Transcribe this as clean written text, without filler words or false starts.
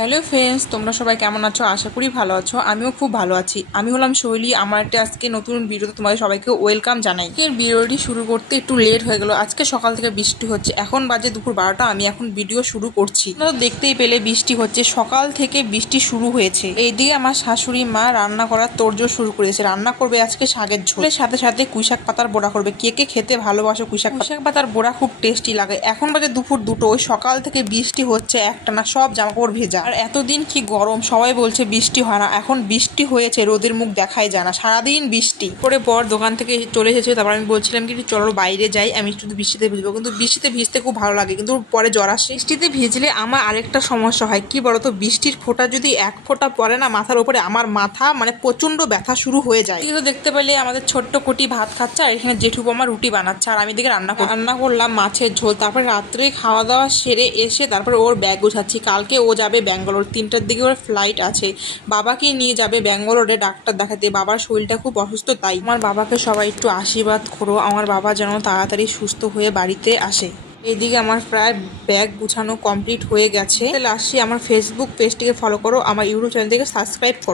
Hello friends, তোমরা সবাই কেমন আছো? আশা করি ভালো আছো। আমিও খুব ভালো আছি। আমি হলাম শৈলী। আমার একটা আজকে নতুন ভিডিওতে তোমাদের সবাইকে ওয়েলকাম জানাই। এর ভিডিওটি শুরু করতে একটু লেট হয়ে গেল। আজকে সকাল থেকে বৃষ্টি হচ্ছে, এখন বাজে দুপুর 12টা। আমি এখন ভিডিও শুরু করছি। তোমরা তো দেখতেই পেলে বৃষ্টি হচ্ছে, সকাল থেকে বৃষ্টি শুরু হয়েছে। এইদিকে আমার শাশুড়ি মা রান্না করার তোড়জোড় শুরু করেছে। রান্না করবে আজকে শাকের ঝোলের সাথে সাথে কুইশাক পাতার বড়া করবে। কে কে খেতে ভালোবাসো কুইশাক পাতার বড়া? খুব টেস্টি লাগে। এখন বাজে দুপুর 2টো। ওই সকাল থেকে বৃষ্টি হচ্ছে একটানা, সব জামাকাপড় ভেজা। আর এতদিন কি গরম, সবাই বলছে বৃষ্টি হয় না, এখন বৃষ্টি হয়েছে, রোদের মুখ দেখাই যায় না, সারাদিন বৃষ্টি। পরে বর দোকান থেকে চলে এসেছে, তারপর আমি বলছিলাম কি চলো বাইরে যাই, আমি শুধু বৃষ্টিতে ভিজবো। কিন্তু বৃষ্টিতে ভিজতে খুব ভালো লাগে, কিন্তু পরে জ্বর আসে। বৃষ্টিতে ভিজলে আমার আরেকটা সমস্যা হয়, কি বলতো, বৃষ্টির ফোঁটা যদি এক ফোঁটা পড়ে না মাথার উপরে, আমার মাথা মানে প্রচন্ড ব্যথা শুরু হয়ে যায়। কিন্তু দেখতে পেলে আমাদের ছোট্ট কুটি ভাত খাচ্ছে, আর এখানে জেঠু আমার রুটি বানাচ্ছে, আর আমি দিকে রান্না করলাম মাছের ঝোল। তারপরে রাত্রে খাওয়া দাওয়া সেরে এসে তারপর ওর ব্যাগ গোছাচ্ছি। কালকে ও যাবে ব্যাঙ্গালোর, 3টার দিকে ওর ফ্লাইট আছে। বাবাকে নিয়ে যাবে ব্যাঙ্গালোরে ডাক্তার দেখাতে। বাবার শরীরটা খুব অসুস্থ, তাই আমার বাবাকে সবাই একটু আশীর্বাদ করো, আমার বাবা যেন তাড়াতাড়ি সুস্থ হয়ে বাড়িতে আসে। এইদিকে আমার প্রায় ব্যাগ গুছানো কমপ্লিট হয়ে গেছে। তাহলে আসছি, আমার ফেসবুক পেজটিকে ফলো করো, আমার ইউটিউব চ্যানেল থেকে সাবস্ক্রাইব করো।